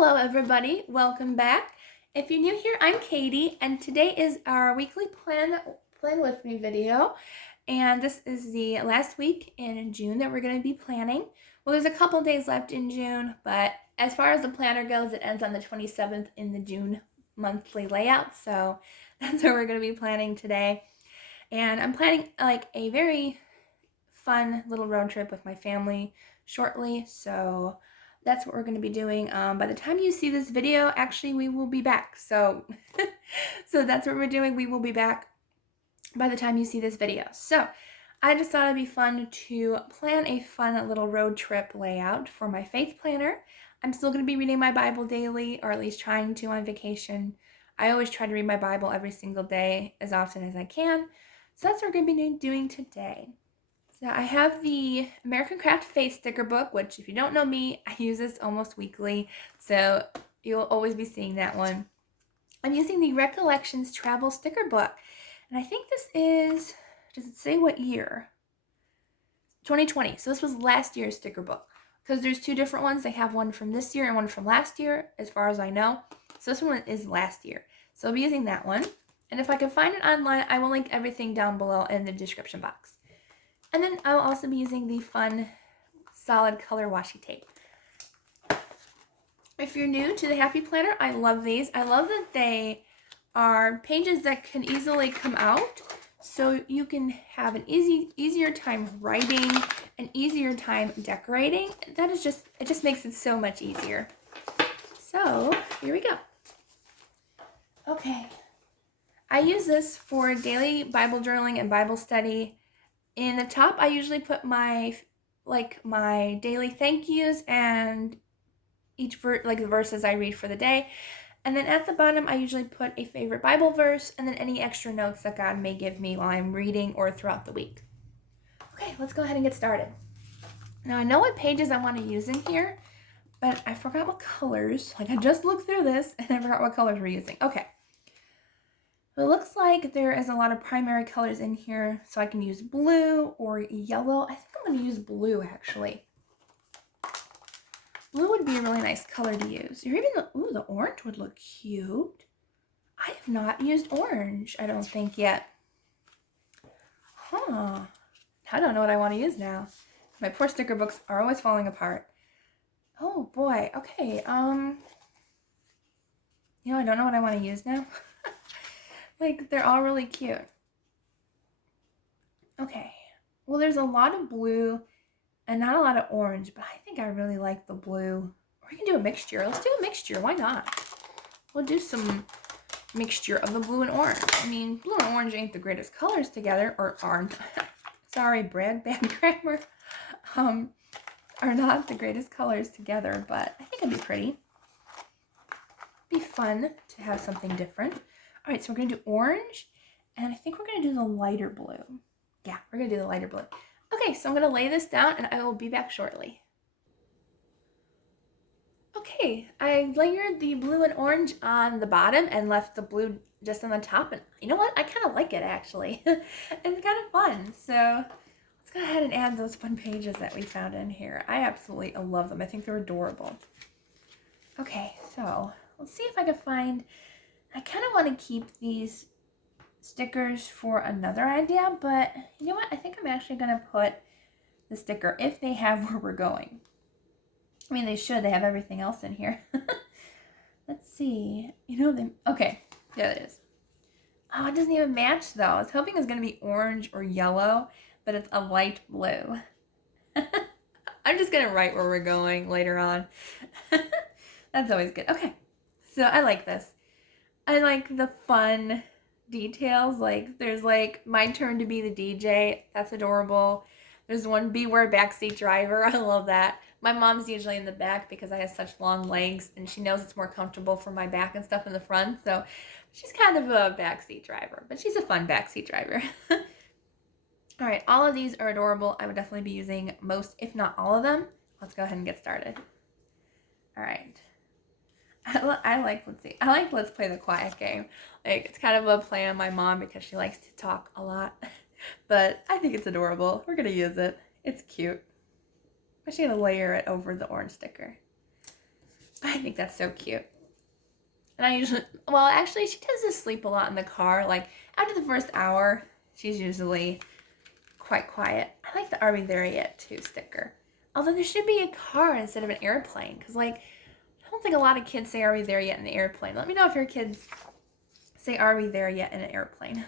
Hello everybody, welcome back. If you're new here, I'm Katie, and today is our weekly plan with me video. And this is the last week in June that we're going to be planning. Well, there's a couple days left in June, but as far as the planner goes, it ends on the 27th in the June monthly layout. So that's what we're going to be planning today. And I'm planning like a very fun little road trip with my family shortly. So that's what we're going to be doing. By the time you see this video, actually, we will be back. So, so that's what we're doing. We will be back by the time you see this video. So I just thought it'd be fun to plan a fun little road trip layout for my faith planner. I'm still going to be reading my Bible daily, or at least trying to on vacation. I always try to read my Bible every single day as often as I can. So that's what we're going to be doing today. So I have the American Craft Faith sticker book, which if you don't know me, I use this almost weekly. So you'll always be seeing that one. I'm using the Recollections travel sticker book. And I think this is, does it say what year? 2020. So this was last year's sticker book. Because there's two different ones. They have one from this year and one from last year, as far as I know. So this one is last year. So I'll be using that one. And if I can find it online, I will link everything down below in the description box. And then I'll also be using the fun solid color washi tape. If you're new to the Happy Planner, I love these. I love that they are pages that can easily come out, so you can have an easier time writing, an easier time decorating. That is it just makes it so much easier. So here we go. Okay, I use this for daily Bible journaling and Bible study. In the top, I usually put my daily thank yous and each the verses I read for the day. And then at the bottom, I usually put a favorite Bible verse and then any extra notes that God may give me while I'm reading or throughout the week. Okay, let's go ahead and get started. Now, I know what pages I want to use in here, but I forgot what colors. I just looked through this and I forgot what colors we're using. Okay. It looks like there is a lot of primary colors in here, so I can use blue or yellow. I think I'm going to use blue, actually. Blue would be a really nice color to use. Or even the orange would look cute. I have not used orange, I don't think, yet. Huh. I don't know what I want to use now. My poor sticker books are always falling apart. Oh, boy. Okay, I don't know what I want to use now. They're all really cute. Okay. Well, there's a lot of blue and not a lot of orange, but I think I really like the blue. Or we can do a mixture. Let's do a mixture. Why not? We'll do some mixture of the blue and orange. I mean, blue and orange ain't the greatest colors together, or aren't. Sorry, Brad, bad grammar. Are not the greatest colors together, but I think it'd be pretty. Be fun to have something different. All right, so we're going to do orange, and I think we're going to do the lighter blue. Yeah, we're going to do the lighter blue. Okay, so I'm going to lay this down, and I will be back shortly. Okay, I layered the blue and orange on the bottom and left the blue just on the top, and you know what? I kind of like it, actually. It's kind of fun, so let's go ahead and add those fun pages that we found in here. I absolutely love them. I think they're adorable. Okay, so let's see if I can find... I kind of want to keep these stickers for another idea, but you know what? I think I'm actually going to put the sticker if they have where we're going. I mean, they should. They have everything else in here. Let's see. Okay, there it is. Oh, it doesn't even match, though. I was hoping it was going to be orange or yellow, but it's a light blue. I'm just going to write where we're going later on. That's always good. Okay, so I like this. I like the fun details. There's my turn to be the DJ. That's adorable. There's one beware backseat driver. I love that. My mom's usually in the back because I have such long legs and she knows it's more comfortable for my back and stuff in the front. So she's kind of a backseat driver, but she's a fun backseat driver. All right, all of these are adorable. I would definitely be using most, if not all of them. Let's go ahead and get started. All right. I like let's play the quiet game. It's kind of a play on my mom because she likes to talk a lot. But I think it's adorable. We're going to use it. It's cute. I'm actually going to layer it over the orange sticker. I think that's so cute. And I usually, well, actually, she tends to sleep a lot in the car. Like, after the first hour, she's usually quite quiet. I like the Are We There Yet too sticker. Although there should be a car instead of an airplane. Because, like, I don't think a lot of kids say Are We There Yet in the airplane. Let me know if your kids say Are We There Yet in an airplane.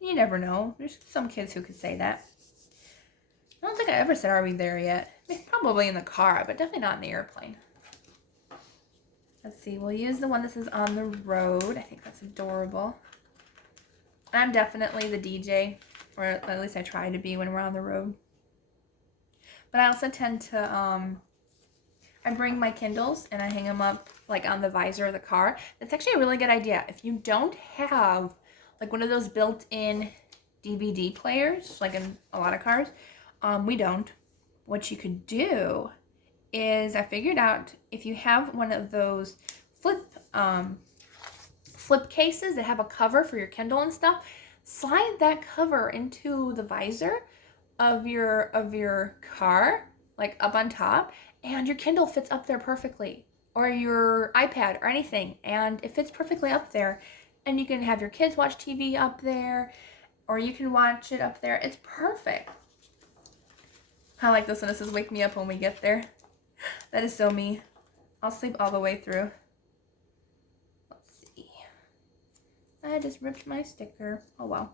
You never know. There's some kids who could say that. I don't think I ever said Are We There Yet. Probably in the car, but definitely not in the airplane. Let's see. We'll use the one that says On the Road. I think that's adorable. I'm definitely the DJ, or at least I try to be when we're on the road. But I also tend to, I bring my Kindles and I hang them up like on the visor of the car. That's actually a really good idea. If you don't have like one of those built-in DVD players, like in a lot of cars, we don't. What you could do is, I figured out, if you have one of those flip cases that have a cover for your Kindle and stuff, slide that cover into the visor of your car, like up on top, and your Kindle fits up there perfectly, or your iPad or anything, and it fits perfectly up there, and you can have your kids watch TV up there, or you can watch it up there. It's perfect. I like this one. It says wake me up when we get there. That is so me. I'll sleep all the way through. Let's see. I just ripped my sticker. Oh well.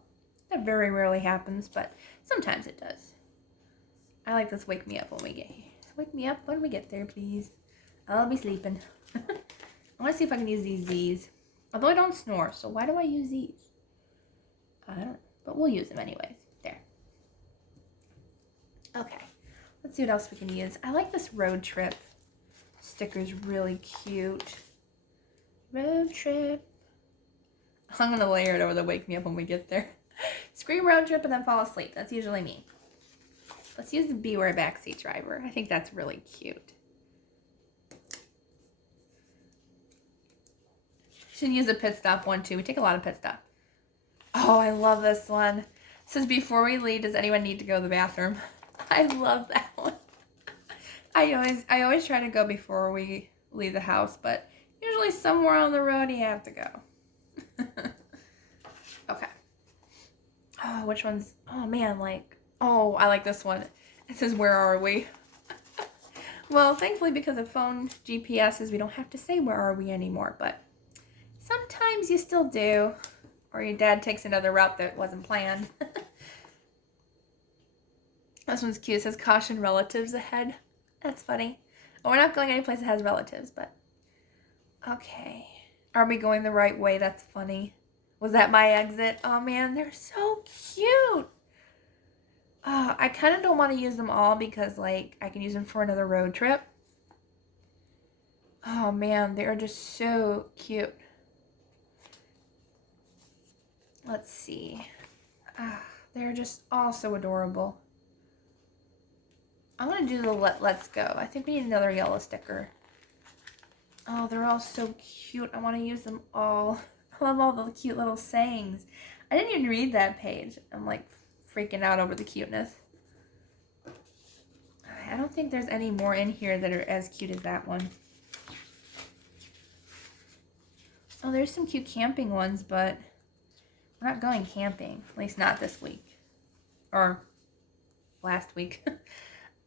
That very rarely happens, but sometimes it does. I like this wake me up when we get here. Wake me up when we get there, please. I'll be sleeping. I want to see if I can use these Z's. Although I don't snore, so why do I use these? I don't know, but we'll use them anyways. There. Okay. Let's see what else we can use. I like this road trip. Sticker's really cute. Road trip. I'm going to layer it over the wake me up when we get there. Scream road trip and then fall asleep. That's usually me. Let's use the Beware Backseat Driver. I think that's really cute. Should use a pit stop one too. We take a lot of pit stop. Oh, I love this one. It says, before we leave, does anyone need to go to the bathroom? I love that one. I always try to go before we leave the house, but usually somewhere on the road you have to go. Okay. Oh, which one's, oh man, like, oh, I like this one. It says, where are we? Well, thankfully, because of phone GPSs, we don't have to say where are we anymore, but sometimes you still do, or your dad takes another route that wasn't planned. This one's cute. It says, caution relatives ahead. That's funny. Well, we're not going any place that has relatives, but okay. Are we going the right way? That's funny. Was that my exit? Oh man, they're so cute. I kind of don't want to use them all because, like, I can use them for another road trip. Oh man, they are just so cute. Let's see. They're just all so adorable. I'm going to do the let's go. I think we need another yellow sticker. Oh, they're all so cute. I want to use them all. I love all the cute little sayings. I didn't even read that page. I'm like freaking out over the cuteness. I don't think there's any more in here that are as cute as that one. Oh, there's some cute camping ones, but we're not going camping. At least not this week. Or last week.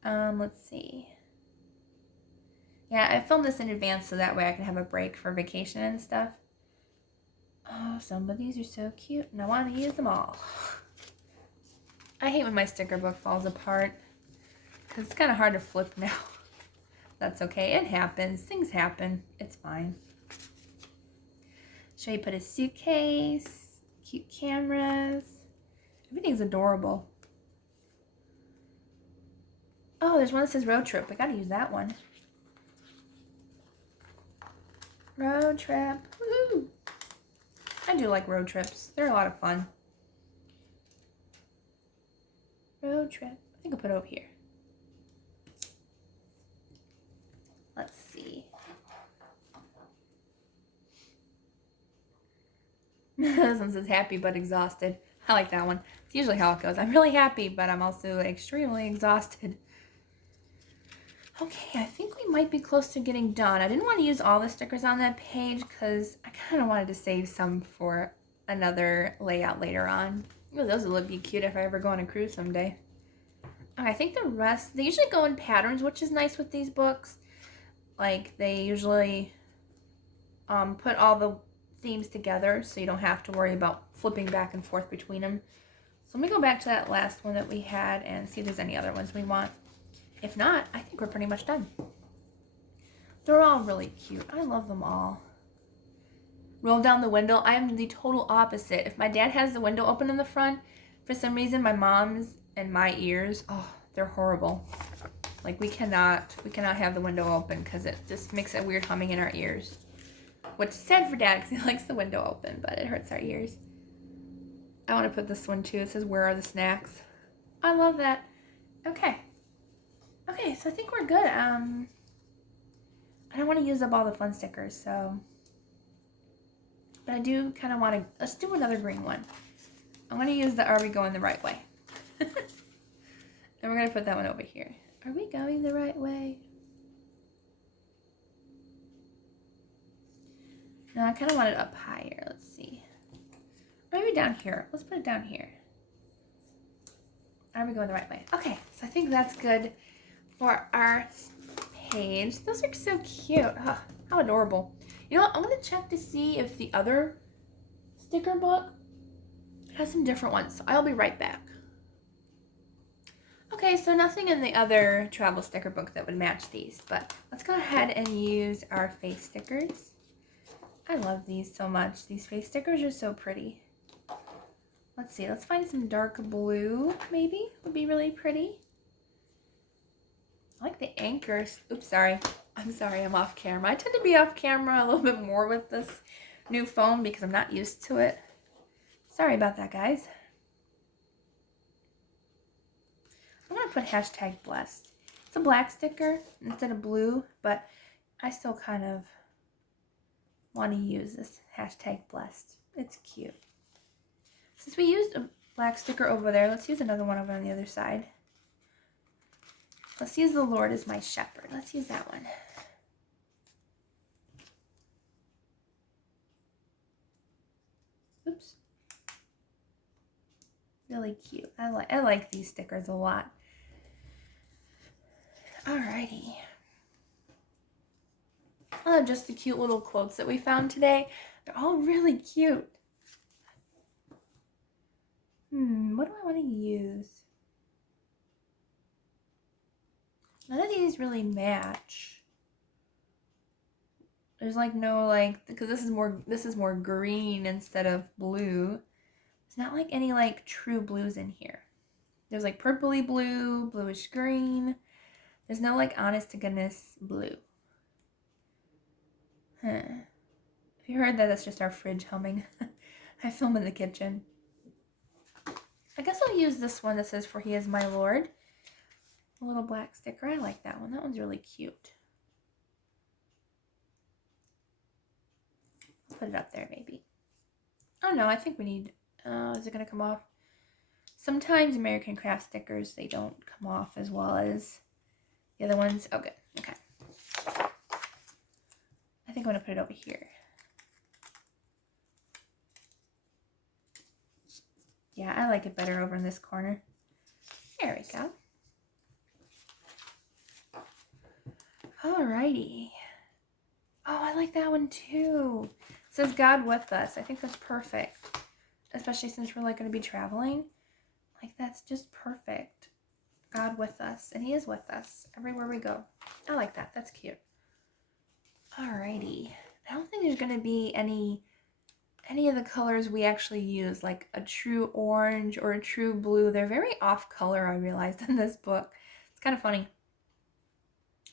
Let's see. Yeah, I filmed this in advance so that way I can have a break for vacation and stuff. Oh, some of these are so cute, and I want to use them all. I hate when my sticker book falls apart, because it's kind of hard to flip now. That's okay. It happens. Things happen. It's fine. Should we put a suitcase? Cute cameras. Everything's adorable. Oh, there's one that says road trip. I gotta use that one. Road trip. Woohoo! I do like road trips. They're a lot of fun. Road trip. I think I'll put it over here. Let's see. This one says happy but exhausted. I like that one. It's usually how it goes. I'm really happy, but I'm also extremely exhausted. Okay, I think we might be close to getting done. I didn't want to use all the stickers on that page because I kind of wanted to save some for another layout later on. Ooh, those would be cute if I ever go on a cruise someday. Okay, I think the rest, they usually go in patterns, which is nice with these books. Like, they usually put all the themes together so you don't have to worry about flipping back and forth between them. So let me go back to that last one that we had and see if there's any other ones we want. If not, I think we're pretty much done. They're all really cute. I love them all. Roll down the window. I am the total opposite. If my dad has the window open in the front, for some reason my mom's and my ears, oh, they're horrible. Like we cannot have the window open because it just makes a weird humming in our ears. Which is sad for Dad because he likes the window open, but it hurts our ears. I want to put this one too. It says, "Where are the snacks?" I love that. Okay. Okay, so I think we're good. I don't want to use up all the fun stickers, so. But I do kind of want to, let's do another green one. I'm going to use the "Are we going the right way?" And we're going to put that one over here. Are we going the right way? No, I kind of want it up higher. Let's see. Maybe down here. Let's put it down here. Are we going the right way? Okay, so I think that's good for our page. Those are so cute. Oh, how adorable. You know what? I'm going to check to see if the other sticker book has some different ones. So I'll be right back. Okay, so nothing in the other travel sticker book that would match these. But let's go ahead and use our face stickers. I love these so much. These face stickers are so pretty. Let's see. Let's find some dark blue, maybe. Would be really pretty. I like the anchors. Oops, sorry. I'm sorry, I'm off camera. I tend to be off camera a little bit more with this new phone because I'm not used to it. Sorry about that, guys. I'm going to put #blessed. It's a black sticker instead of blue, but I still kind of want to use this #blessed. It's cute. Since we used a black sticker over there, let's use another one over on the other side. Let's use "The Lord is my shepherd." Let's use that one. Oops. Really cute. I like these stickers a lot. Alrighty. I love just the cute little quotes that we found today. They're all really cute. What do I want to use? None of these really match. There's like no because this is more green instead of blue. There's not like any like true blues in here. There's like purpley blue, bluish green. There's no like honest to goodness blue. If you heard that, that's just our fridge humming. I film in the kitchen. I guess I'll use this one that says "For He is my Lord." A little black sticker. I like that one. That one's really cute. Put it up there maybe. Oh no, I think we need, is it going to come off? Sometimes American Craft stickers, they don't come off as well as the other ones. Oh good, okay. I think I'm going to put it over here. Yeah, I like it better over in this corner. There we go. Alrighty. Oh, I like that one too. It says "God with us." I think that's perfect. Especially since we're like going to be traveling. Like that's just perfect. God with us. And He is with us everywhere we go. I like that. That's cute. Alrighty. I don't think there's going to be any of the colors we actually use, like a true orange or a true blue. They're very off color, I realized in this book. It's kind of funny.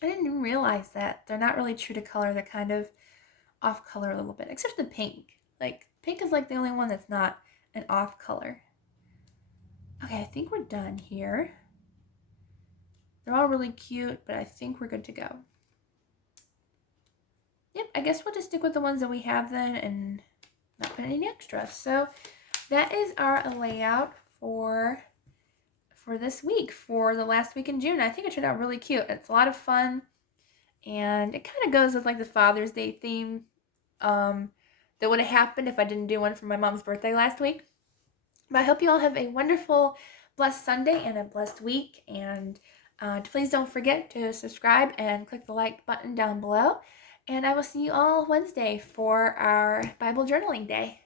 I didn't even realize that. They're not really true to color. They're kind of off color a little bit, except the pink. Like, pink is like the only one that's not an off color. Okay, I think we're done here. They're all really cute, but I think we're good to go. Yep, I guess we'll just stick with the ones that we have then and not put any extras. So that is our layout for this week, for the last week in June. I think it turned out really cute. It's a lot of fun, and it kind of goes with like the Father's Day theme that would have happened if I didn't do one for my mom's birthday last week. But I hope you all have a wonderful, blessed Sunday and a blessed week. And please don't forget to subscribe and click the like button down below. And I will see you all Wednesday for our Bible journaling day.